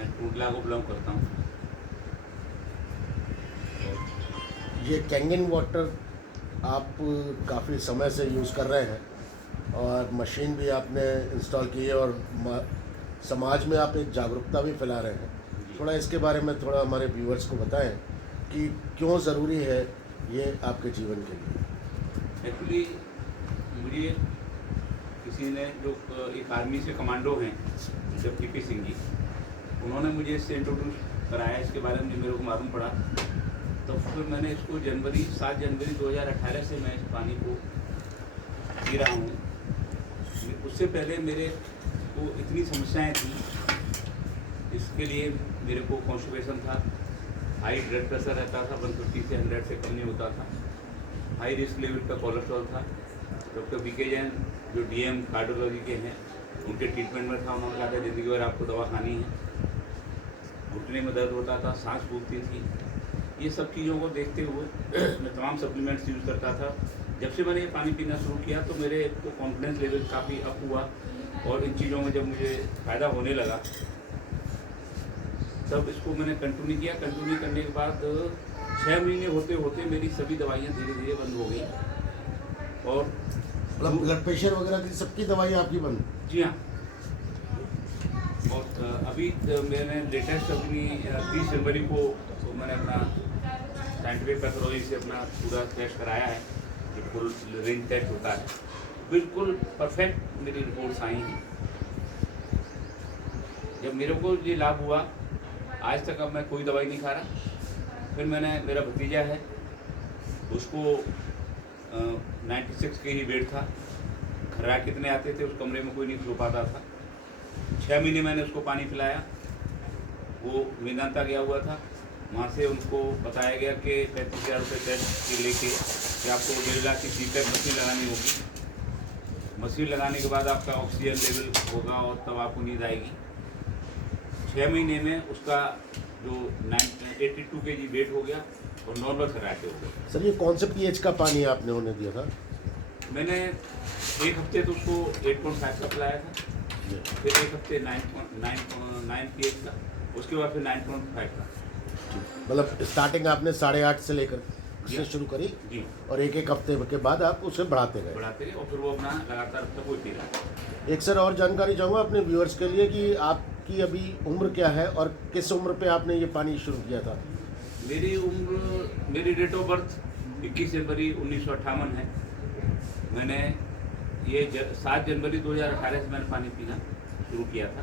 मैं टूडला को बिलोंग करता हूँ। ये कैंगन वाटर आप काफ़ी समय से यूज़ कर रहे हैं और मशीन भी आपने इंस्टॉल की है और समाज में आप एक जागरूकता भी फैला रहे हैं। थोड़ा इसके बारे में थोड़ा हमारे व्यूअर्स को बताएं कि क्यों ज़रूरी है ये आपके जीवन के लिए। एक्चुअली मुझे किसी ने जो एक आर्मी से कमांडो हैं जब पी सिंह जी, उन्होंने मुझे इससे इंट्रोड्यूस कराया, इसके बारे में मेरे को मालूम पड़ा। तो फिर मैंने इसको 7 जनवरी 2018 से मैं इस पानी को पी रहा हूँ। उससे पहले मेरे को इतनी समस्याएं थी, इसके लिए मेरे को कॉन्स्टिपेशन था, हाई ब्लड प्रेशर रहता था, 150 से 100 से कम नहीं होता था, हाई रिस्क लेवल का कोलेस्ट्रॉल था। डॉक्टर बीके जैन जो डीएम कार्डियोलॉजी के हैं, उनके ट्रीटमेंट में था। उन्होंने कहा था ज़िंदगी भर आपको दवा खानी है। घुटने में दर्द होता था, सांस फूलती थी। ये सब चीज़ों को देखते हुए मैं तमाम सप्लीमेंट्स यूज़ करता था। जब से मैंने ये पानी पीना शुरू किया तो मेरे को कॉन्फिडेंस लेवल काफ़ी अप हुआ, और इन चीज़ों में जब मुझे फ़ायदा होने लगा तब इसको मैंने कंटिन्यू किया। कंटिन्यू करने के बाद 6 महीने होते होते मेरी सभी दवाइयाँ धीरे धीरे बंद हो गई। और मतलब ब्लड प्रेशर वगैरह की सबकी दवाई आपकी बंद? जी हाँ। और अभी मैंने लेटेस्ट अपनी 30 जनवरी को तो मैंने अपना साइंटिफिक पैथोलॉजी से अपना पूरा टेस्ट कराया है, बिल्कुल रिंग टेस्ट होता है, बिल्कुल परफेक्ट मेरी रिपोर्ट्स आई हैं। जब मेरे को ये लाभ हुआ, आज तक अब मैं कोई दवाई नहीं खा रहा। फिर मैंने, मेरा भतीजा है, उसको 96 के ही वेट था, खर्राट कितने आते थे, उस कमरे में कोई नहीं सो पाता था। 6 महीने मैंने उसको पानी पिलाया। वो मेदांता गया हुआ था, वहाँ से उनको बताया गया कि 35,000 रुपये टेस्ट के लेके कि आपको 1.5 लाख की सीपेट मशीन लगानी होगी। मशीन लगाने के बाद आपका ऑक्सीजन लेवल होगा और तब आपको नींद आएगी। 6 महीने में उसका जो 82 kg वेट हो गया और नॉर्मल खर्राटे हो गए। सर ये कौन से पीएच का पानी आपने उन्हें दिया था? मैंने एक हफ्ते तो उसको 8.5 का पिलाया था, फिर एक हफ्ते 9 pH का, उसके बाद फिर 9.5 का। मतलब स्टार्टिंग आपने 8.5 से लेकर से शुरू करी जी, और एक हफ्ते के बाद आप उसे बढ़ाते गए। और फिर वो अपना लगातार तक कोई पी रहा। एक सर और जानकारी चाहूँगा अपने व्यूअर्स के लिए कि आपकी अभी उम्र क्या है और किस उम्र पे आपने ये पानी शुरू किया था? मेरी उम्र, मेरी डेट ऑफ बर्थ 21 जनवरी 1958 है। मैंने ये 7 जनवरी 2018 से मैंने पानी पीना शुरू किया था।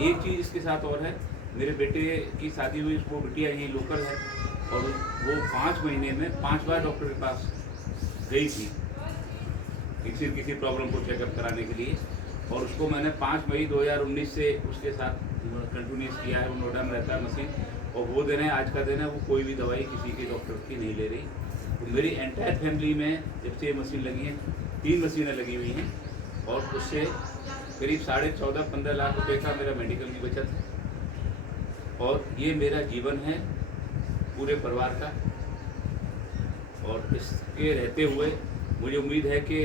एक चीज़ इसके साथ और है, मेरे बेटे की शादी हुई, उसको बिटिया यहीं लोकल है, और वो 5 महीने में 5 बार डॉक्टर के पास गई थी किसी प्रॉब्लम को चेकअप कराने के लिए। और उसको मैंने 5 मई 2019 से उसके साथ कंटिन्यूस किया है। वो नोएडा में रहता है मशीन, और वो दिन है, आज का दिन है, वो कोई भी दवाई किसी के डॉक्टर की नहीं ले रही। तो मेरी एंटायर फैमिली में जब से ये मशीन लगी है, 3 मशीनें लगी हुई हैं, और उससे करीब 14.5-15 लाख रुपए का मेरा मेडिकल की बचत है। और ये मेरा जीवन है पूरे परिवार का, और इसके रहते हुए मुझे उम्मीद है कि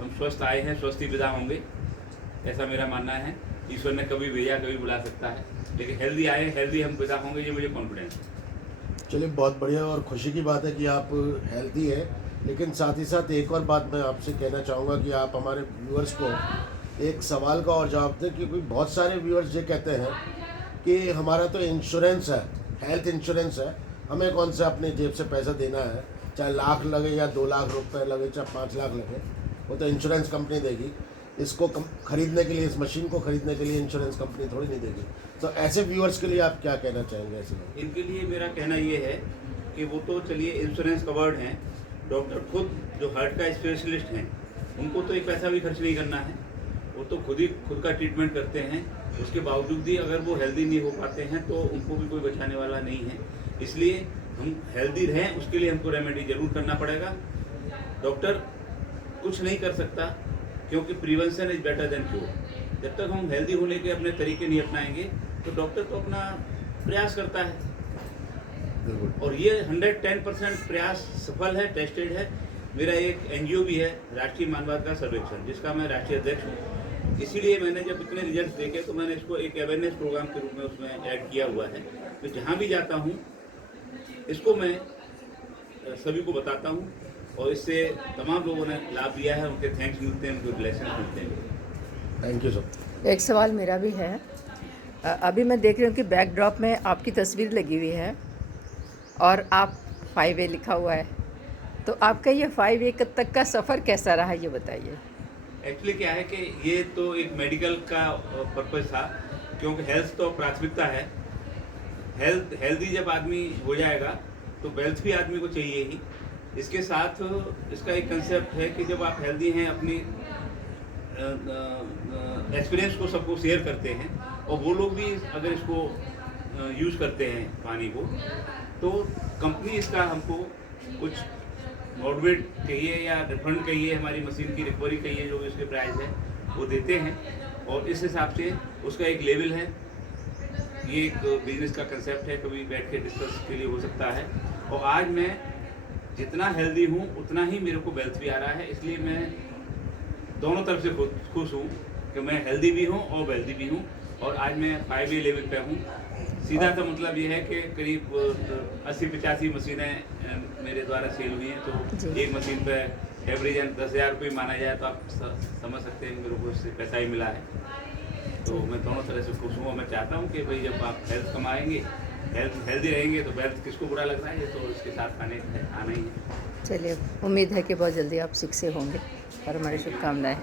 हम स्वस्थ आए हैं, स्वस्थ ही विदा होंगे, ऐसा मेरा मानना है। ईश्वर ने कभी भेजा, कभी बुला सकता है, लेकिन हेल्दी आए, हेल्दी हम विदा होंगे, ये मुझे कॉन्फिडेंस है। चलिए बहुत बढ़िया और खुशी की बात है कि आप हेल्दी हैं, लेकिन साथ ही साथ एक और बात मैं आपसे कहना चाहूँगा कि आप हमारे व्यूअर्स को एक सवाल का और जवाब दें, क्योंकि बहुत सारे व्यूअर्स ये कहते हैं कि हमारा तो इंश्योरेंस है, हेल्थ इंश्योरेंस है, हमें कौन सा अपने जेब से पैसा देना है, चाहे लाख लगे या 2 लाख रुपए लगे, चाहे 5 लाख लगे, वो तो इंश्योरेंस कंपनी देगी। इसको खरीदने के लिए, इस मशीन को खरीदने के लिए इंश्योरेंस कंपनी थोड़ी नहीं देगी। तो ऐसे व्यूअर्स के लिए आप क्या कहना चाहेंगे? ऐसे में इनके लिए मेरा कहना ये है कि वो तो चलिए इंश्योरेंस कवर्ड हैं, डॉक्टर खुद जो हार्ट का स्पेशलिस्ट हैं, उनको तो एक पैसा भी खर्च नहीं करना है, वो तो खुद का ट्रीटमेंट करते हैं। उसके बावजूद भी अगर वो हेल्दी नहीं हो पाते हैं तो उनको भी कोई बचाने वाला नहीं है। इसलिए हम हेल्दी रहें, उसके लिए हमको रेमेडी जरूर करना पड़ेगा। डॉक्टर कुछ नहीं कर सकता, क्योंकि prevention is better than cure. जब तक हम हेल्दी होने के अपने तरीके नहीं अपनाएंगे तो डॉक्टर तो अपना प्रयास करता है, और ये 110% प्रयास सफल है, टेस्टेड है। मेरा एक एनजीओ भी है, राष्ट्रीय मानवाधिकार सर्वेक्षण, जिसका मैं राष्ट्रीय अध्यक्ष हूँ। इसीलिए मैंने जब इतने रिजल्ट देखे तो मैंने इसको एक अवेयरनेस प्रोग्राम के रूप में उसमें ऐड किया हुआ है। तो जहाँ भी जाता हूँ इसको मैं सभी को बताता हूँ और इससे तमाम लोगों ने लाभ लिया है, उनके थैंक्स मिलते हैं, उनके ब्लेसिंग्स मिलते हैं। Thank you sir. एक सवाल मेरा भी है। अभी मैं देख रही हूँ कि बैकड्रॉप में आपकी तस्वीर लगी हुई है और आप 5A लिखा हुआ है, तो आपका ये 5A तक का सफ़र कैसा रहा, ये बताइए। एक्चुअली क्या है कि ये तो एक मेडिकल का पर्पज़ था, क्योंकि हेल्थ तो प्राथमिकता है। हेल्दी जब आदमी हो जाएगा तो वेल्थ भी आदमी को चाहिए ही। इसके साथ इसका एक कंसेप्ट है कि जब आप हेल्दी हैं, अपनी एक्सपीरियंस को सबको शेयर करते हैं और वो लोग भी अगर इसको यूज़ करते हैं पानी को, तो कंपनी इसका हमको कुछ मॉडरेट कहिए या रिफंड कहिए, हमारी मशीन की रिकवरी कहिए, जो भी उसके प्राइस है वो देते हैं। और इस हिसाब से उसका एक लेवल है। ये एक बिजनेस का कंसेप्ट है, कभी बैठ के डिस्कस के लिए हो सकता है। और आज मैं जितना हेल्दी हूँ उतना ही मेरे को वेल्थ भी आ रहा है, इसलिए मैं दोनों तरफ से खुश हूँ कि मैं हेल्दी भी हूँ और वेल्दी भी हूँ। और आज मैं 5A लेवल पे हूँ। सीधा सा मतलब ये है कि करीब 80-85 मशीनें मेरे द्वारा सेल हुई हैं, तो एक मशीन पे एवरेज 10,000 रुपये माना जाए तो आप समझ सकते हैं मेरे को इससे पैसा ही मिला है। तो मैं दोनों तरह से खुश हूँ और मैं चाहता हूँ कि भाई जब आप हेल्थ कमाएंगे, हेल्दी रहेंगे तो वेल्थ किसको बुरा लग रहा है, ये तो इसके साथ आना ही है। चलिए, उम्मीद है कि बहुत जल्दी आप 6A होंगे और हमारी शुभकामनाएं।